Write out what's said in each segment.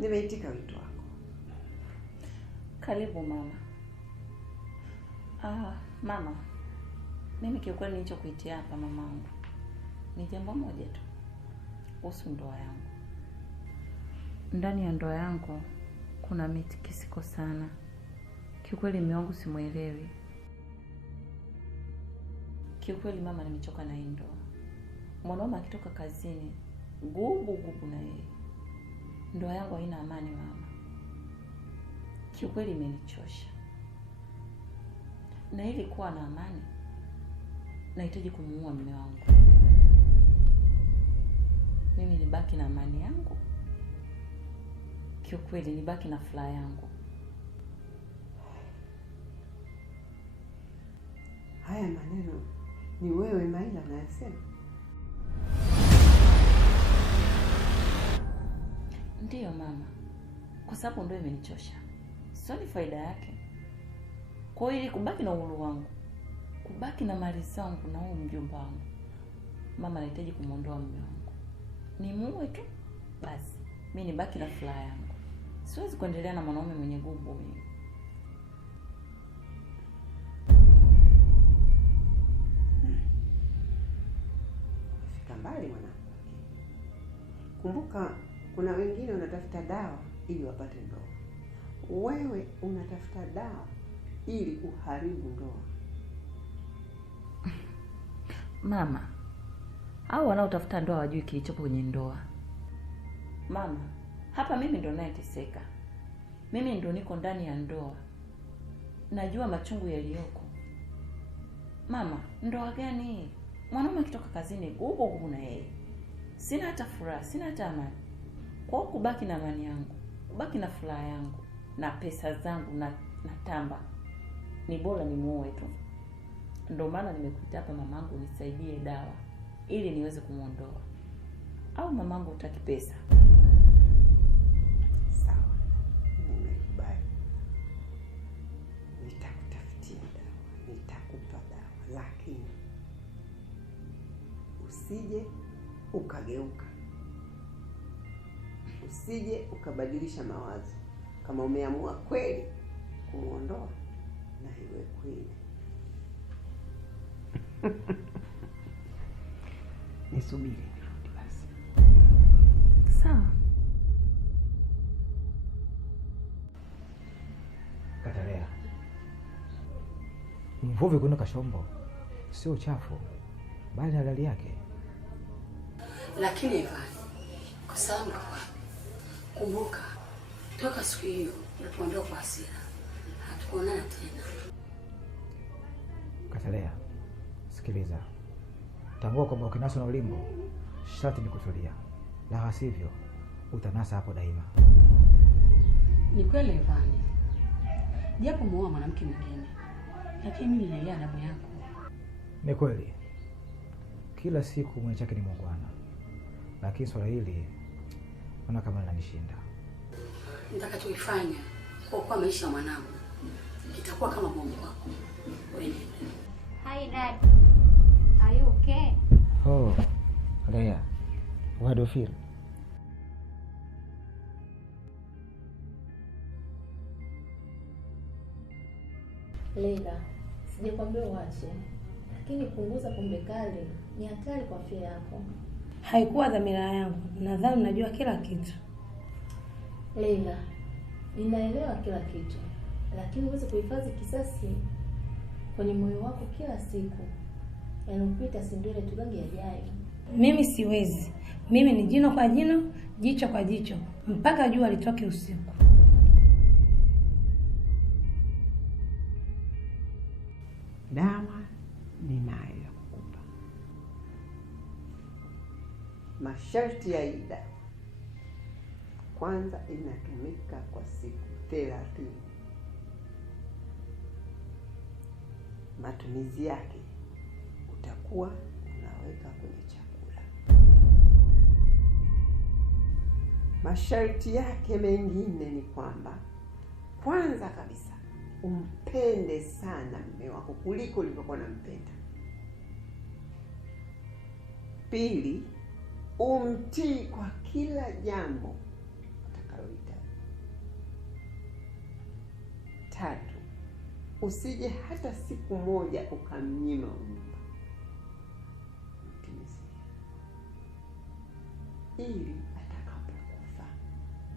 Nimeitika wito wako. Karibu mama. Mama. Mimi kiukweli nilichokuitia hapa mamangu ni jambo moja tu. Kuhusu ndoa yangu. Ndani ya ndoa yangu kuna mitikisiko sana. Kiukweli mume wangu simuelewi. Kiukweli mama, nimechoka na hii ndoa. Mwanaume akitoka kazini gubu na yeye. Ndoa yangu haina amani mama. Kiukweli imenichosha. Na ili kuwa na amani nahitaji kumuua mume wangu. Mimi nibaki na amani yangu. Kiukweli nibaki na furaha yangu. Haya maneno ni wewe Maila unayasema? Ndiyo mama. Kwa sababu ndio imenichosha. Sio ni faida yake. Kwa hiyo ili kubaki na uhuru wangu, kubaki na mali zangu na huo mjomba wangu, mama nahitaji kumuondoa mume wangu. Nimuue tu basi. Mimi nibaki na furaha yangu. Siwezi kuendelea na mwanaume mwenye gubu mimi. Fika mbali mwanangu. Kumbuka kuna wengine wanatafuta dawa ili wapate ndoa. Wewe unatafuta dawa ili uharibu ndoa. Mama, hao wanaotafuta ndoa wajui kilichopo kwenye ndoa. Mama, hapa mimi ndo ninayeteseka. Mimi ndo niko ndani ya ndoa. Najua machungu yaliyoko. Mama, ndoa gani? Mwanaume akitoka kazini gubu na yeye. Sina hata furaha, sina hata amani. Kwa kubaki na amani yangu, kubaki na furaha yangu na pesa zangu na tamba, ni bora nimuoe tu. Ndio maana nimekuita hapa mamangu nisaidie dawa ili niweze kumuondoa. Au mamangu utaki pesa? Sawa. Nimekubali. Nitakutafutia dawa, nitakupa dawa, lakini usije ukageuka. Usije ukabadilisha mawazo. Kama umeamua kweli kumuondoa, na iwe kweli. Nisubiri nirudi basi. Sawa. Katalea. Mvuvi kuna kashombo sio uchafu, bali na halali yake. Lakini Ivani, kwa sababu kumbuka toka siku hiyo tulipoondoka kwa hasira hatukuonana tena. Katalea, sikiliza. Tambua kwamba ukinaswa na ulimbo sharti ni kutulia, la hasivyo utanasa hapo daima. Ni kweli Ivani, japo muoa mwanamke mwingine, lakini mimi ninaelewa damu yako. Ni kweli kila siku mwenye chake ni muungwana, lakini swala hili naona kama linanishinda. Nitakachokifanya kwa maisha ya mwanangu kitakuwa kama Mungu wako. Wewe. Hi Dad. Are you okay? Oh, Leia. How do you feel? Leila, sijakwambia uache, lakini punguza pombe kali, ni hatari kwa afya yako. Haikuwa dhamira yangu, nadhani najua kila kitu. Leila, ninaelewa kila kitu, lakini uweze kuhifadhi kisasi kwenye moyo wako kila siku. Yanopita sindwele tugange yajayo. Mimi siwezi. Mimi ni jino kwa jino, jicho kwa jicho, mpaka jua litoke usiku. Dawa ninayo ya kukupa. Masharti ya hii dawa. Kwanza inatumika kwa siku 30. Matumizi yake utakuwa unaweka kwenye chakula. Masharti yake mengine ni kwamba kwanza kabisa umpende sana mume wako kuliko ulivyokuwa unampenda. Pili, umtii kwa kila jambo utalohitaji. 3, usije hata siku moja ukamnyima nyumba. Mtimizie, ili atakapokufa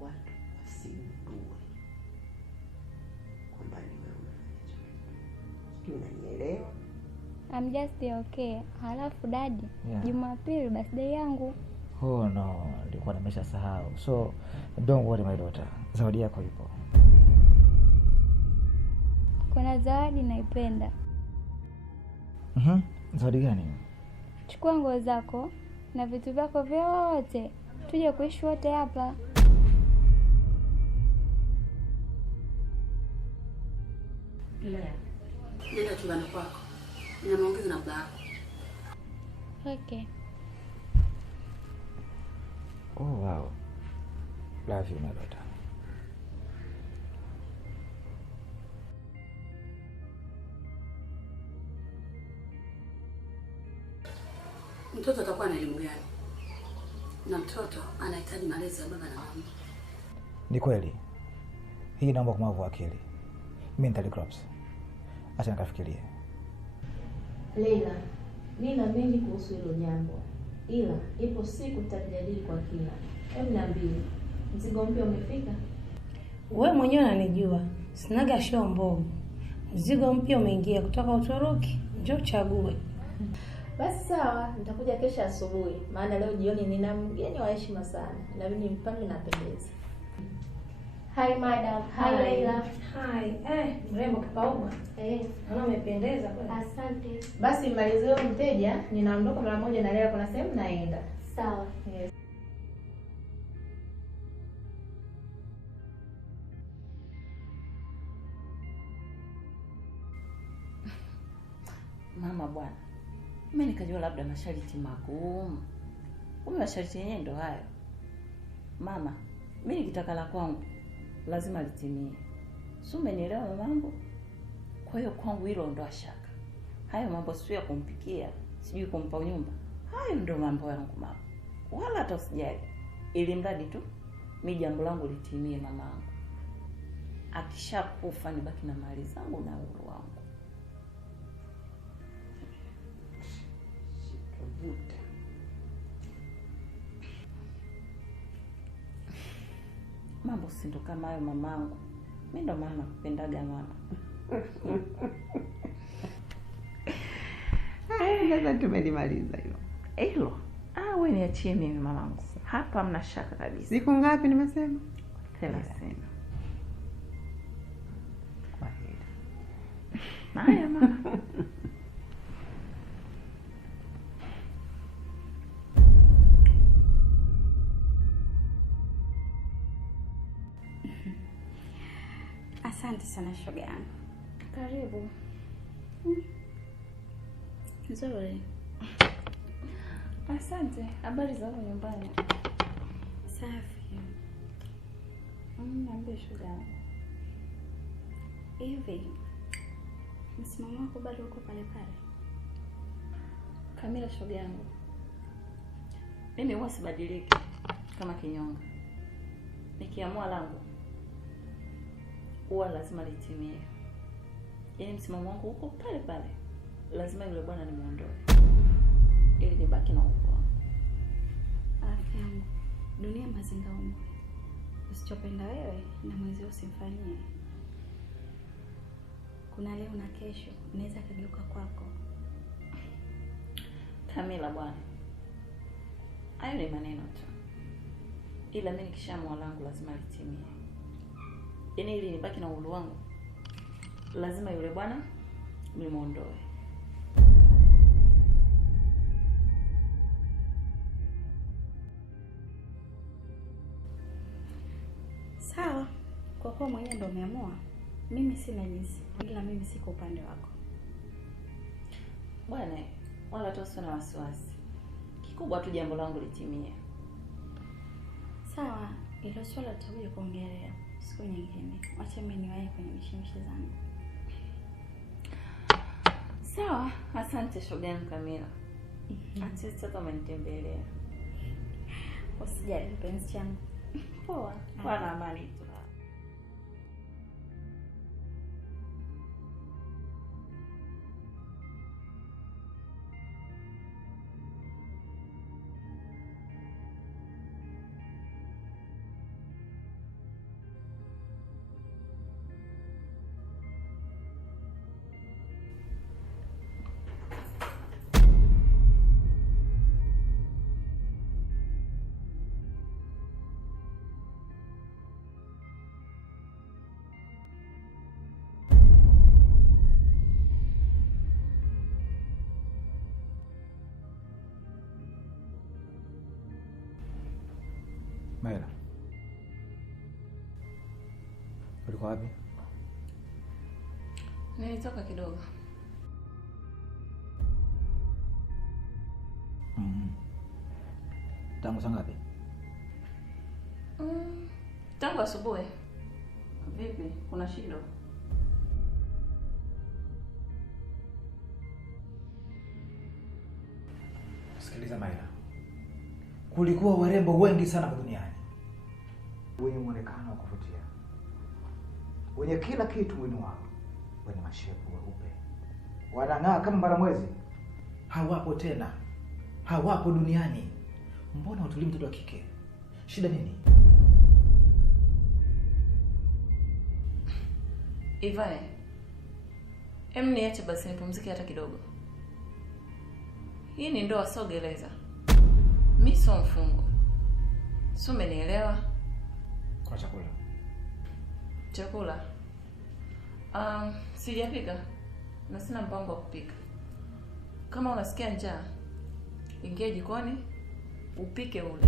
watu wasimjue kwamba ni wewe unafanya chochote. Unanielewa? I'm just okay. Halafu dadi, Yeah. Jumapili birthday yangu. Oh no, nilikuwa nimeshasahau. So don't worry my daughter. Zawadi yako ipo. Kuna zawadi naipenda. Zawadi gani? Chukua nguo zako na vitu vyako vyote, tuje kuishi wote hapa. Nenda chumbani kwako. Nina maongezi na baba. Okay. Oh wow. Love you my daughter. Mtoto atakuwa na elimu gani? Na mtoto anahitaji malezi ya baba na mama. Ni kweli. Hii naomba kumavu akili. Mental crops. Acha nikafikirie. Leila, nina mengi kuhusu hilo jambo, ila ipo siku tutajadili kwa kina. Hebu niambie, mzigo mpya umefika? Wewe mwenyewe unanijua, sinaga show mbovu. Mzigo mpya umeingia kutoka Uturuki, njoo chague. Basi sawa, nitakuja kesho asubuhi, maana leo jioni nina mgeni wa heshima sana. Inabidi nimpange na pendeza. Hi madam. Hi Leila. Hi, mrembo kipauma. Naona umependeza kweli. Asante. Basi malizie huyo mteja, ninaondoka mara moja na Leila kuna sehemu naenda. Sawa. Yes. Mama bwana, mimi nikajua labda masharti magumu. Kumbe masharti yenyewe ndo hayo. Mama, mimi nikitaka la kwangu lazima litimie. Si umenielewa mamangu? Kwa hiyo kwangu hilo ndo shaka. Hayo mambo sio ya kumpikia, sijui kumpa nyumba. Hayo ndo mambo yangu mama. Wala hata usijali. Ili mradi tu mimi jambo langu litimie mamangu. Akishakufa nibaki na mali zangu na uhuru wangu. Vuta. Mambo si ndo kama hayo mamangu. Mimi ndo maana nakupendaga mama. Sasa tumelimaliza hilo. Hilo. Wewe niachie mimi mamangu. Hapa hamna shaka kabisa. Siku ngapi nimesema? 30. Kwa heri. Haya mama. Asante sana shoga yangu. Karibu. Nzuri. Asante. Habari za huko nyumbani? Safi. Niambie shoga yangu. Hivi msimamo wako bado uko pale pale? Kamila shoga yangu. Mimi huwa sibadiliki kama kinyonga. Nikiamua langu huwa lazima litimie. Yaani msimamo wangu uko pale pale. Lazima yule bwana nimuondoe. Ili nibaki na uhuru wangu. Afya yangu. Dunia mazinga umo. Usichopenda wewe na mwezi usimfanyie. Kuna leo na kesho unaweza kugeuka kwako. Kamila bwana. Hayo ni maneno tu. Ila mimi nikishaamua langu lazima litimie. Yaani ili nibaki na uhuru wangu, lazima yule bwana nimuondoe. Sawa. Kwa kuwa mwenyewe ndio umeamua, mimi sina jinsi. Ila mimi siko upande wako. Bwana, wala tu usiwe na wasiwasi. Kikubwa tu jambo langu litimie. Sawa, ilo swala tutakuja kuongelea siku nyingine. Acha mimi niwahi kwenye mishemishe zangu. Sawa, asante shoga yangu Kamila. Asante sana umenitembelea. Usijali mpenzi changu. Poa. Bwana amani tu. Maela, ulikuwa wapi? Nilitoka kidogo. Tangu saa ngapi? Tangu asubuhi. Vipi? Kuna shida? Sikiliza Maela. Kulikuwa warembo wengi sana duniani. Wenye muonekano wa kuvutia. Wenye kila kitu mwili wao. Wenye mashepu weupe. Wanang'aa kama mbaramwezi. Hawapo tena. Hawapo duniani. Mbona utuli mtoto wa kike? Shida nini? Ivane. Niache basi nipumzike hata kidogo. Hii ni ndoa, sio gereza. Mimi sio mfungo. Sio, umenielewa? Kwa chakula. Chakula. Sijapika. Na sina mpango wa kupika. Kama unasikia njaa, ingia jikoni upike ule.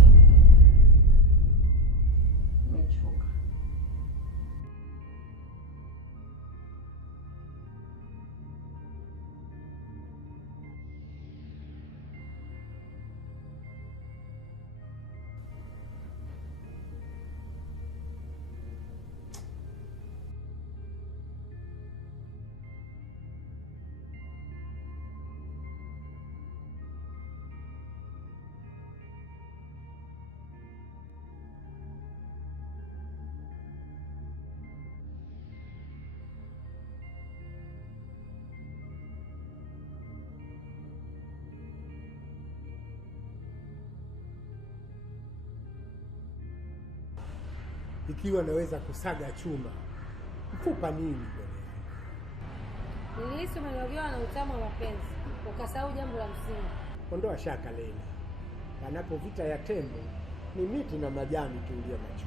Nimechoka. Ikiwa naweza kusaga chuma, mfupa nini bwana? Nilihisi umenogewa na utamu wa mapenzi, ukasahau jambo la msingi. Ondoa shaka Leila. Panapo vita ya tembo, ni miti na majani tu uliyo macho.